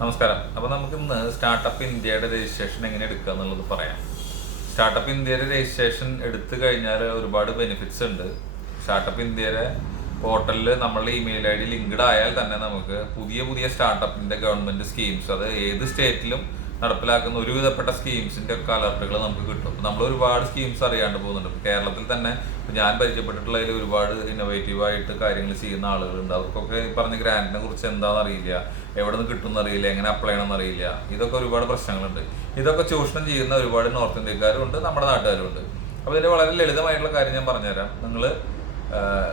നമസ്കാരം. അപ്പോൾ നമുക്ക് ഇന്ന് സ്റ്റാർട്ടപ്പ് ഇന്ത്യയുടെ രജിസ്ട്രേഷൻ എങ്ങനെ എടുക്കുക എന്നുള്ളത് പറയാം. സ്റ്റാർട്ടപ്പ് ഇന്ത്യയുടെ രജിസ്ട്രേഷൻ എടുത്തു കഴിഞ്ഞാൽ ഒരുപാട് ബെനിഫിറ്റ്സ് ഉണ്ട്. സ്റ്റാർട്ടപ്പ് ഇന്ത്യയുടെ പോർട്ടലിൽ നമ്മളുടെ ഇമെയിൽ ഐ ഡി ലിങ്ക്ഡ് ആയാൽ തന്നെ നമുക്ക് പുതിയ പുതിയ സ്റ്റാർട്ടപ്പിൻ്റെ ഗവൺമെൻറ് സ്കീംസ്, അത് ഏത് സ്റ്റേറ്റിലും നടപ്പിലാക്കുന്ന ഒരുവിധപ്പെട്ട സ്കീംസിൻ്റെ ഒക്കെ അലർട്ടുകൾ നമുക്ക് കിട്ടും. നമ്മൾ ഒരുപാട് സ്കീംസ് അറിയാണ്ട് പോകുന്നുണ്ട്. കേരളത്തിൽ തന്നെ ഞാൻ പരിചയപ്പെട്ടിട്ടുള്ളതിൽ ഒരുപാട് ഇന്നോവേറ്റീവായിട്ട് കാര്യങ്ങൾ ചെയ്യുന്ന ആളുകളുണ്ട്. അവർക്കൊക്കെ ഈ പറഞ്ഞ ഗ്രാൻറ്റിനെ കുറിച്ച് എന്താണെന്ന് അറിയില്ല, എവിടെ നിന്ന് കിട്ടുമെന്ന് അറിയില്ല, എങ്ങനെ അപ്ലൈ ചെയ്യണമെന്ന് അറിയില്ല. ഇതൊക്കെ ഒരുപാട് പ്രശ്നങ്ങളുണ്ട്. ഇതൊക്കെ ചൂഷണം ചെയ്യുന്ന ഒരുപാട് നോർത്ത് ഇന്ത്യക്കാരും ഉണ്ട്, നമ്മുടെ നാട്ടുകാരും ഉണ്ട്. അപ്പോൾ ഇതിൻ്റെ വളരെ ലളിതമായിട്ടുള്ള കാര്യം ഞാൻ പറഞ്ഞുതരാം. നിങ്ങൾ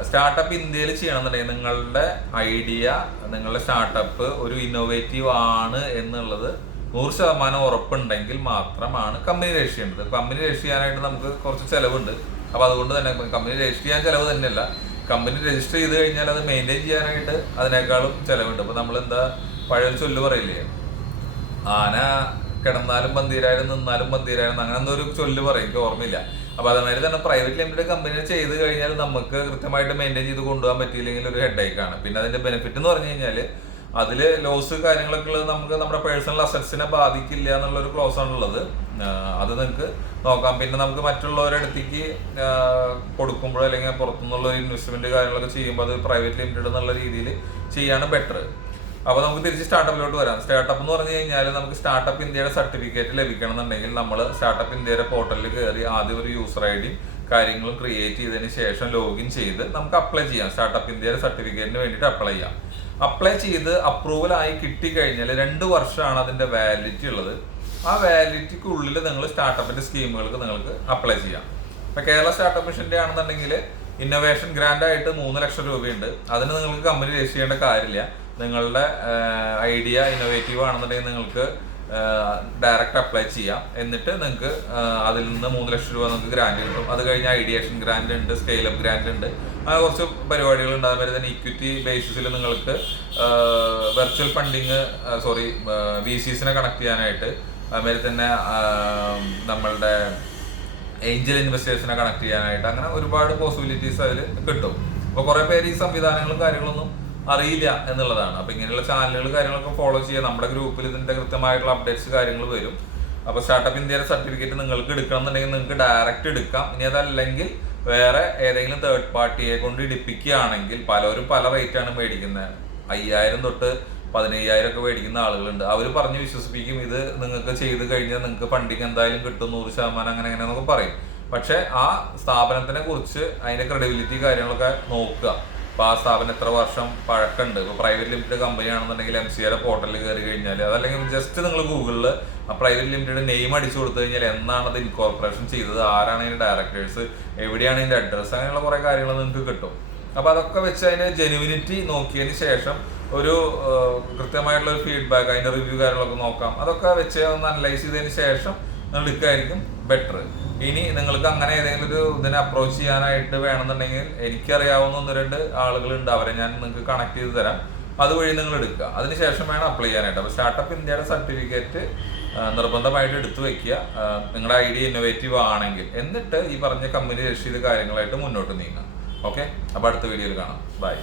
സ്റ്റാർട്ടപ്പ് ഇന്ത്യയിൽ ചെയ്യണമെന്നുണ്ടെങ്കിൽ നിങ്ങളുടെ ഐഡിയ, നിങ്ങളുടെ സ്റ്റാർട്ടപ്പ് ഒരു ഇന്നോവേറ്റീവ് ആണ് എന്നുള്ളത് 100% ഉറപ്പുണ്ടെങ്കിൽ മാത്രമാണ് കമ്പനി രജിസ്റ്റർ ചെയ്യേണ്ടത്. കമ്പനി രജിസ്റ്റർ ചെയ്യാനായിട്ട് നമുക്ക് കുറച്ച് ചിലവുണ്ട്. അപ്പോൾ അതുകൊണ്ട് തന്നെ കമ്പനി രജിസ്റ്റർ ചെയ്യാൻ ചിലവ് തന്നെയല്ല, കമ്പനി രജിസ്റ്റർ ചെയ്ത് കഴിഞ്ഞാൽ അത് മെയിൻറ്റെയിൻ ചെയ്യാനായിട്ട് അതിനേക്കാളും ചിലവുണ്ട്. അപ്പോൾ നമ്മളെന്താ പഴയ ചൊല്ല് പറയില്ലേ, ആന കിടന്നാലും പന്തീരായാലും നിന്നാലും പന്തീരായാലും, അങ്ങനെ എന്തോ ഒരു ചൊല്ല് പറയും, എനിക്ക് ഓർമ്മയില്ല. അപ്പോൾ അതേമാതിരി തന്നെ പ്രൈവറ്റ് ലിമിറ്റഡ് കമ്പനി ചെയ്ത് കഴിഞ്ഞാൽ നമുക്ക് കൃത്യമായിട്ട് മെയിൻറ്റെയിൻ ചെയ്ത് കൊണ്ടുപോകാൻ പറ്റിയില്ലെങ്കിൽ ഒരു ഹെഡേക്കാണ്. പിന്നെ അതിൻ്റെ ബെനിഫിറ്റ് എന്ന് പറഞ്ഞു കഴിഞ്ഞാൽ അതിൽ ലോസ് കാര്യങ്ങളൊക്കെ ഉള്ളത് നമുക്ക് നമ്മുടെ പേഴ്സണൽ അസറ്റ്സിനെ ബാധിക്കില്ല എന്നുള്ളൊരു ക്ലോസ് ആണുള്ളത്. അത് നിങ്ങൾക്ക് നോക്കാം. പിന്നെ നമുക്ക് മറ്റുള്ളവരുടെ അടുത്തേക്ക് കൊടുക്കുമ്പോഴോ അല്ലെങ്കിൽ പുറത്തുനിന്നുള്ള ഒരു ഇൻവെസ്റ്റ്മെന്റ് കാര്യങ്ങളൊക്കെ ചെയ്യുമ്പോൾ അത് പ്രൈവറ്റ് ലിമിറ്റഡ് എന്നുള്ള രീതിയിൽ ചെയ്യാണ് ബെറ്റർ. അപ്പോൾ നമുക്ക് തിരിച്ച് സ്റ്റാർട്ടപ്പിലോട്ട് വരാം. സ്റ്റാർട്ടപ്പ് എന്ന് പറഞ്ഞു കഴിഞ്ഞാൽ നമുക്ക് സ്റ്റാർട്ടപ്പ് ഇന്ത്യയുടെ സർട്ടിഫിക്കറ്റ് ലഭിക്കണം എന്നുണ്ടെങ്കിൽ നമ്മൾ സ്റ്റാർട്ടപ്പ് ഇന്ത്യയുടെ പോർട്ടലിൽ കയറി ആദ്യം ഒരു യൂസർ ഐ ഡിയും കാര്യങ്ങളും ക്രിയേറ്റ് ചെയ്തതിന് ശേഷം ലോഗിൻ ചെയ്ത് നമുക്ക് അപ്ലൈ ചെയ്യാം. സ്റ്റാർട്ടപ്പ് ഇന്ത്യയുടെ സർട്ടിഫിക്കറ്റിന് വേണ്ടിയിട്ട് അപ്ലൈ ചെയ്യാം. അപ്ലൈ ചെയ്ത് അപ്രൂവൽ ആയി കിട്ടിക്കഴിഞ്ഞാൽ 2 വർഷമാണ് അതിൻ്റെ വാലിഡിറ്റി ഉള്ളത്. ആ വാലിഡിറ്റിക്കുള്ളിൽ നിങ്ങൾ സ്റ്റാർട്ടപ്പിൻ്റെ സ്കീമുകൾക്ക് നിങ്ങൾക്ക് അപ്ലൈ ചെയ്യാം. ഇപ്പോൾ കേരള സ്റ്റാർട്ടപ്പ് മിഷൻ്റെ ആണെന്നുണ്ടെങ്കിൽ ഇന്നോവേഷൻ ഗ്രാൻഡ് ആയിട്ട് 3 ലക്ഷം രൂപയുണ്ട്. അതിന് നിങ്ങൾക്ക് കമ്പനി രജിസ്റ്റർ ചെയ്യേണ്ട കാര്യമില്ല. നിങ്ങളുടെ ഐഡിയ ഇന്നോവേറ്റീവ് ആണെന്നുണ്ടെങ്കിൽ നിങ്ങൾക്ക് ഡയറക്റ്റ് അപ്ലൈ ചെയ്യാം. എന്നിട്ട് നിങ്ങൾക്ക് അതിൽ നിന്ന് 3 ലക്ഷം രൂപ നിങ്ങൾക്ക് ഗ്രാൻഡ് കിട്ടും. അത് കഴിഞ്ഞ് ഐഡിയേഷൻ ഗ്രാൻഡ് ഉണ്ട്, സ്കെയിലപ്പ് ഗ്രാൻഡ് ഉണ്ട്, അങ്ങനെ കുറച്ച് പരിപാടികളുണ്ട്. അതുമാതിരി തന്നെ ഇക്വിറ്റി ബേസിസിൽ നിങ്ങൾക്ക് വെർച്വൽ ഫണ്ടിങ് VCസിനെ കണക്ട് ചെയ്യാനായിട്ട്, അതുമാതിരി തന്നെ നമ്മളുടെ ഏഞ്ചൽ ഇൻവെസ്റ്റേഴ്സിനെ കണക്ട് ചെയ്യാനായിട്ട്, അങ്ങനെ ഒരുപാട് പോസിബിലിറ്റീസ് അതിൽ കിട്ടും. അപ്പോൾ കുറേ പേര് ഈ സംവിധാനങ്ങളും കാര്യങ്ങളൊന്നും അറിയില്ല എന്നുള്ളതാണ്. അപ്പോൾ ഇങ്ങനെയുള്ള ചാനലുകൾ കാര്യങ്ങളൊക്കെ ഫോളോ ചെയ്യുക. നമ്മുടെ ഗ്രൂപ്പിൽ ഇതിൻ്റെ കൃത്യമായിട്ടുള്ള അപ്ഡേറ്റ്സ് കാര്യങ്ങൾ വരും. അപ്പോൾ സ്റ്റാർട്ടപ്പ് ഇന്ത്യയുടെ സർട്ടിഫിക്കറ്റ് നിങ്ങൾക്ക് എടുക്കണം എന്നുണ്ടെങ്കിൽ നിങ്ങൾക്ക് ഡയറക്റ്റ് എടുക്കാം. ഇനി അതല്ലെങ്കിൽ വേറെ ഏതെങ്കിലും തേർഡ് പാർട്ടിയെ കൊണ്ട് ഇടിപ്പിക്കുകയാണെങ്കിൽ പലരും പല റേറ്റാണ് മേടിക്കുന്നത്. 5000 തൊട്ട് 15,000 ഒക്കെ മേടിക്കുന്ന ആളുകളുണ്ട്. അവർ പറഞ്ഞ് വിശ്വസിപ്പിക്കും, ഇത് നിങ്ങൾക്ക് ചെയ്ത് കഴിഞ്ഞാൽ നിങ്ങൾക്ക് ഫണ്ടിങ് എന്തായാലും കിട്ടും 100% അങ്ങനെ എന്നൊക്കെ പറയും. പക്ഷേ ആ സ്ഥാപനത്തിനെ കുറിച്ച് അതിൻ്റെ ക്രെഡിബിലിറ്റി കാര്യങ്ങളൊക്കെ നോക്കുക. അപ്പോൾ ആ സ്ഥാപനം എത്ര വർഷം പഴക്കമുണ്ട്. ഇപ്പോൾ പ്രൈവറ്റ് ലിമിറ്റഡ് കമ്പനി ആണെന്നുണ്ടെങ്കിൽ MCAയുടെ പോർട്ടലിൽ കയറി കഴിഞ്ഞാൽ, അതല്ലെങ്കിൽ ജസ്റ്റ് നിങ്ങൾ ഗൂഗിളിൽ ആ പ്രൈവറ്റ് ലിമിറ്റഡ് നെയിം അടിച്ചു കൊടുത്തു കഴിഞ്ഞാൽ എന്നാണ് അത് ഇൻകോർപ്പറേഷൻ ചെയ്തത്, ആരാണ് അതിൻ്റെ ഡയറക്ടേഴ്സ്, എവിടെയാണ് അതിൻ്റെ അഡ്രസ്സ്, അങ്ങനെയുള്ള കുറേ കാര്യങ്ങൾ നിങ്ങൾക്ക് കിട്ടും. അപ്പോൾ അതൊക്കെ വെച്ച് അതിൻ്റെ ജെനുവിനിറ്റി നോക്കിയതിന് ശേഷം ഒരു കൃത്യമായിട്ടുള്ള ഒരു ഫീഡ്ബാക്ക്, അതിൻ്റെ റിവ്യൂ കാര്യങ്ങളൊക്കെ നോക്കാം. അതൊക്കെ വെച്ച് ഒന്ന് അനലൈസ് ചെയ്തതിന് ശേഷം നിങ്ങൾ എടുക്കുകയായിരിക്കും ബെറ്റർ. ഇനി നിങ്ങൾക്ക് അങ്ങനെ ഏതെങ്കിലും ഒരു ഇതിനെ അപ്രോച്ച് ചെയ്യാനായിട്ട് വേണമെന്നുണ്ടെങ്കിൽ എനിക്കറിയാവുന്ന 1-2 ആളുകളുണ്ട്, അവരെ ഞാൻ നിങ്ങൾക്ക് കണക്ട് ചെയ്ത് തരാം. അതുവഴി നിങ്ങൾ എടുക്കുക. അതിനുശേഷം വേണം അപ്ലൈ ചെയ്യാനായിട്ട്. അപ്പോൾ സ്റ്റാർട്ടപ്പ് ഇന്ത്യയുടെ സർട്ടിഫിക്കറ്റ് നിർബന്ധമായിട്ട് എടുത്തു വെക്കുക, നിങ്ങളുടെ ഐഡിയ ഇന്നോവേറ്റീവ് ആണെങ്കിൽ. എന്നിട്ട് ഈ പറഞ്ഞ കമ്പനി രജിസ്റ്റർ ചെയ്ത കാര്യങ്ങളായിട്ട് മുന്നോട്ട് നീങ്ങാം. ഓക്കെ, അപ്പോൾ അടുത്ത വീഡിയോയിൽ കാണാം. ബൈ.